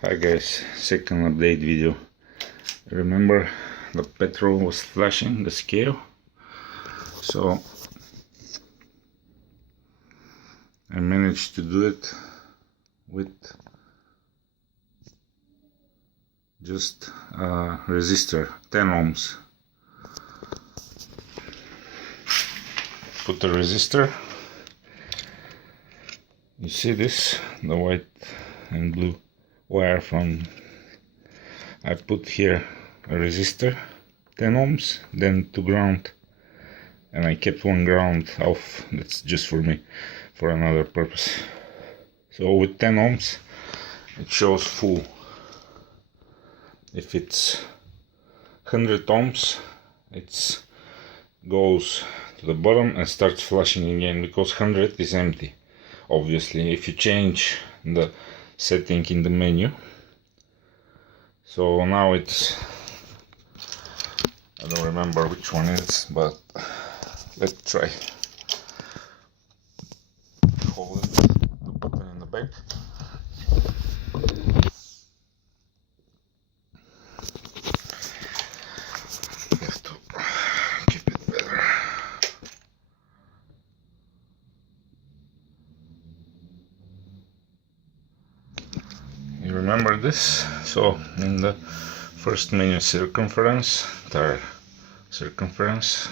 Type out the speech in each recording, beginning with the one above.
Hi guys, second update video. Remember the petrol was flashing the scale, so I managed to do it with just a resistor, 10 ohms. Put the resistor, you see this, the white and blue wire from, I put here a resistor 10 ohms, then to ground, and I kept one ground off. That's just for me, for another purpose. So with 10 ohms it shows full. If it's 100 ohms it goes to the bottom and starts flashing again, because 100 is empty. Obviously if you change the setting in the menu, so now it's, I don't remember which one it is, but let's try. Hold it, the button in the back. Have to keep it better. You remember this? So in the first menu, circumference, tire circumference,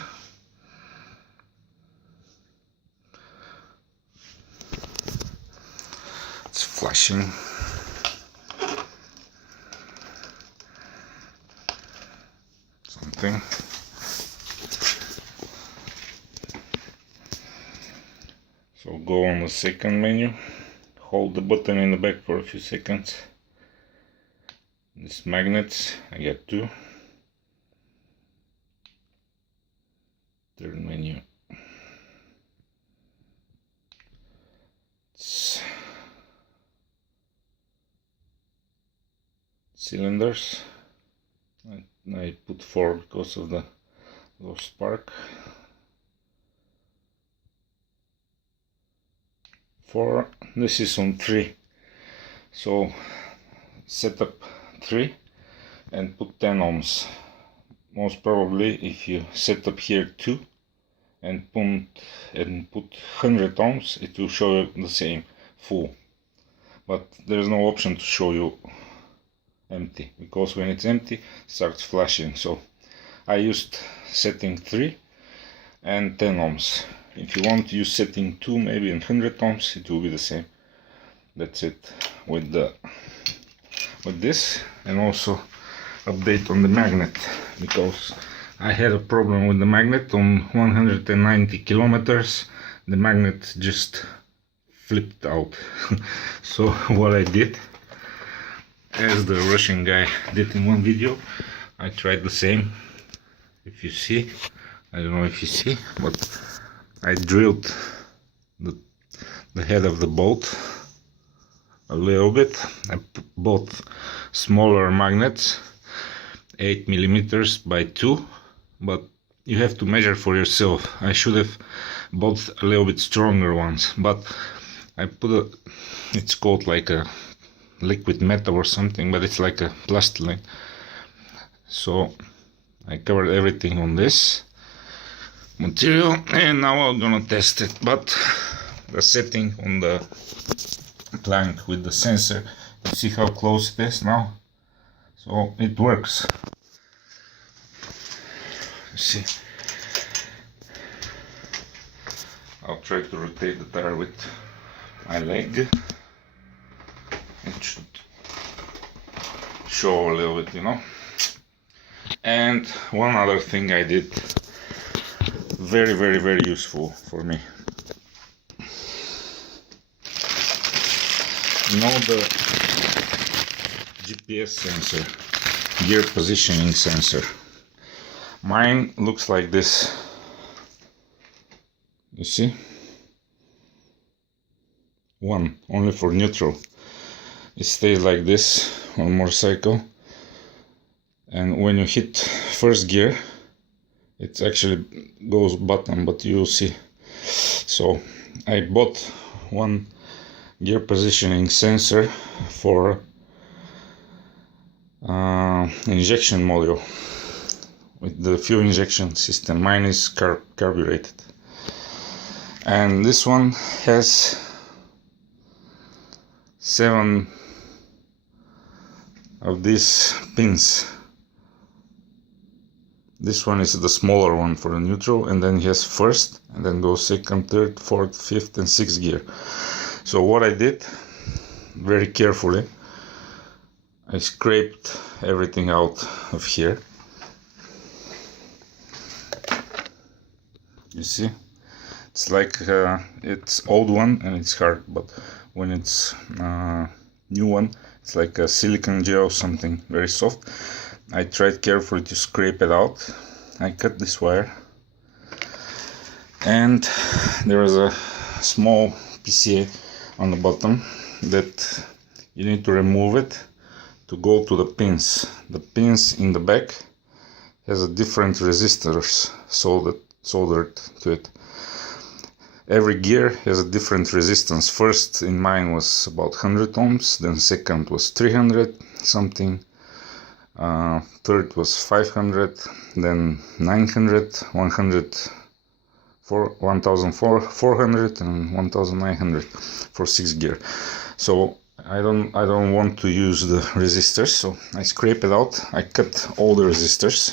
it's flashing. Something. So go on the second menu, hold the button in the back for a few seconds. These magnets, I got 2. Third menu, it's cylinders. I put 4 because of the low spark. 4. This is on 3. So set up 3 and put 10 ohms. Most probably if you set up here 2 and put 100 ohms, it will show you the same, full. But there's no option to show you empty, because when it's empty it starts flashing. So I used setting 3 and 10 ohms. If you want to use setting 2 maybe and 100 ohms, it will be the same. That's it with this. And also update on the magnet, because I had a problem with the magnet on 190 kilometers. The magnet just flipped out. So what I did, as the Russian guy did in one video, I tried the same. If you see, I don't know if you see, but I drilled the head of the bolt a little bit. I bought smaller magnets, 8 millimeters by 2, but you have to measure for yourself. I should have bought a little bit stronger ones, but I put it's called like a liquid metal or something, but it's like a plastic. So I covered everything on this material, and now I'm gonna test it. But the setting on the plank with the sensor, you see how close it is now, so it works. You see, I'll try to rotate the tire with my leg. It should show a little bit, you know. And one other thing I did, very useful for me. You know, the GPS sensor, gear positioning sensor. Mine looks like this. You see? One, only for neutral. It stays like this on motorcycle, and when you hit first gear it actually goes bottom, but you'll see. So I bought one gear positioning sensor for injection module with the fuel injection system. Mine is carbureted, and this one has 7 of these pins. This one is the smaller one for the neutral, and then he has first, and then goes second, third, fourth, fifth, and sixth gear. So what I did, very carefully, I scraped everything out of here. You see, it's like it's old one and it's hard, but when it's new one, it's like a silicone gel, something very soft. I tried carefully to scrape it out. I cut this wire, and there is a small PCA on the bottom that you need to remove it to go to the pins. The pins in the back has a different resistors soldered to it. Every gear has a different resistance. First in mine was about 100 ohms, then second was 300 something, third was 500, then 900, 100, 1400 and 1900 for 6 gear. So I don't want to use the resistors, so I scrape it out. I cut all the resistors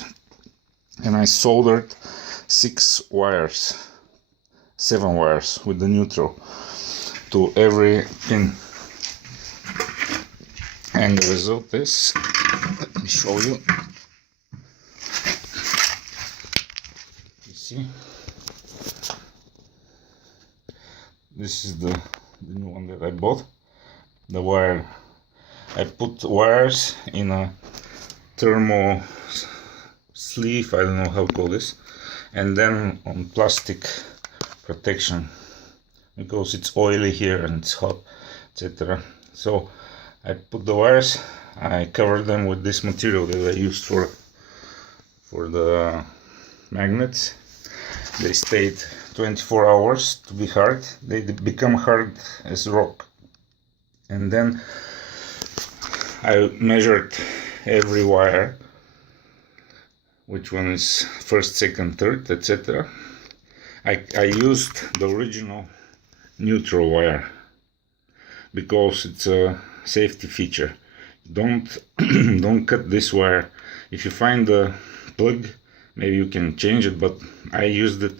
and I soldered 7 wires with the neutral to every pin, and the result is, let me show you. You see, this is the new one that I bought. The wire, I put wires in a thermal sleeve, I don't know how to call this, and then on plastic protection because it's oily here and it's hot, etc. So I put the wires, I covered them with this material that I used for the magnets. They stayed 24 hours to be hard. They become hard as rock. And then I measured every wire, which one is first, second, third, etc. I used the original neutral wire because it's a safety feature. Don't cut this wire. If you find the plug, maybe you can change it, but I used the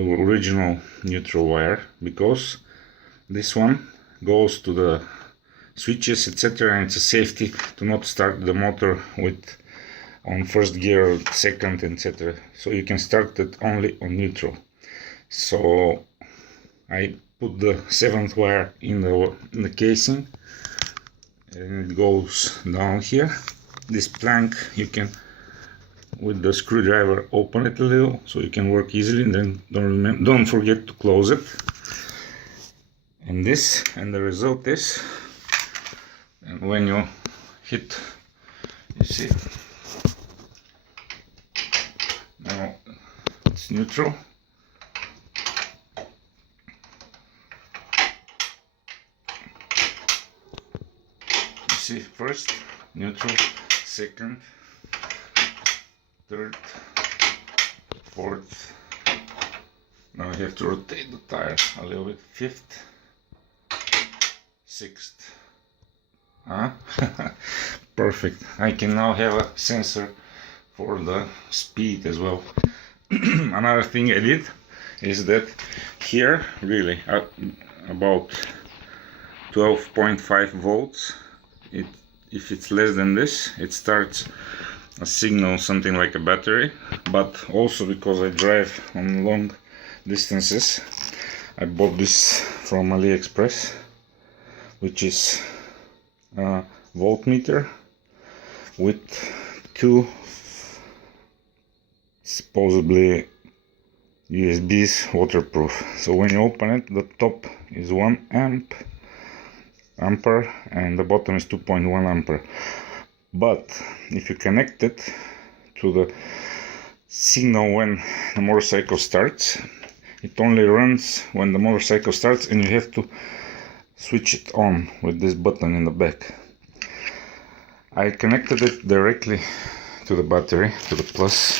original neutral wire because this one goes to the switches, etc., and it's a safety to not start the motor with on first gear, second, etc. So you can start it only on neutral. So I put the 7th wire in the casing, and it goes down here. This plank, you can with the screwdriver open it a little so you can work easily, and then don't forget to close it. And the result is, and when you hit, you see, now it's neutral. You see, first neutral, second, third, fourth. Now I have to rotate the tires a little bit. Fifth, sixth. Perfect. I can now have a sensor for the speed as well. Another thing I did is that here, really, about 12.5 volts, if it's less than this, it starts a signal, something like a battery. But also because I drive on long distances, I bought this from AliExpress, which is a voltmeter with 2 supposedly USBs, waterproof. So when you open it, the top is 1 ampere and the bottom is 2.1 ampere. But if you connect it to the signal when the motorcycle starts, it only runs when the motorcycle starts, and you have to switch it on with this button in the back. I connected it directly to the battery, to the plus.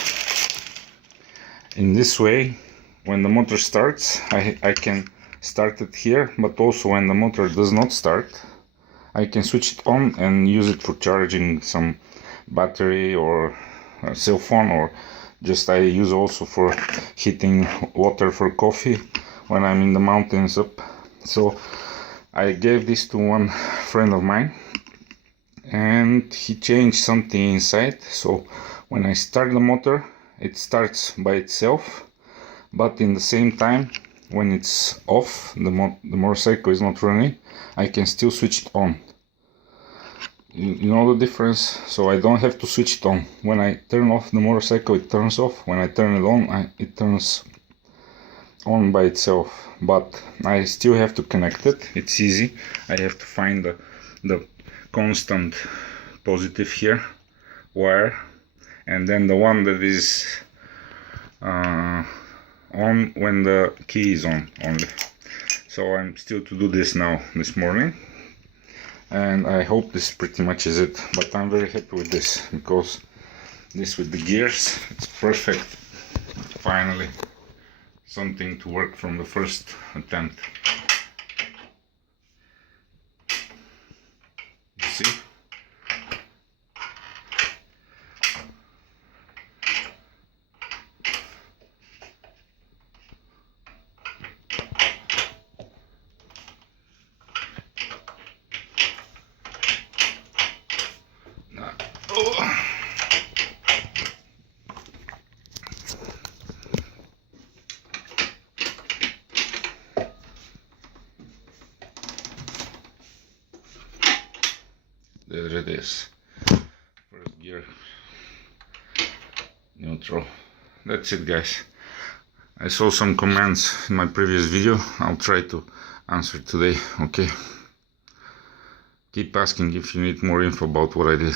In this way, when the motor starts, I can start it here, but also when the motor does not start, I can switch it on and use it for charging some battery or a cell phone, or just I use also for heating water for coffee when I'm in the mountains up. So I gave this to one friend of mine and he changed something inside. So when I start the motor, it starts by itself, but in the same time when it's off, the motorcycle is not running, I can still switch it on. You know the difference? So I don't have to switch it on. When I turn off the motorcycle, it turns off. When I turn it on, it turns on by itself. But I still have to connect it. It's easy. I have to find the constant positive here wire, and then the one that is on when the key is on only. So I'm still to do this now this morning, and I hope this pretty much is it. But I'm very happy with this, because this with the gears, it's perfect. Finally something to work from the first attempt. You see? There it is. First gear, neutral. That's it, guys. I saw some comments in my previous video. I'll try to answer today. Okay. Keep asking if you need more info about what I did.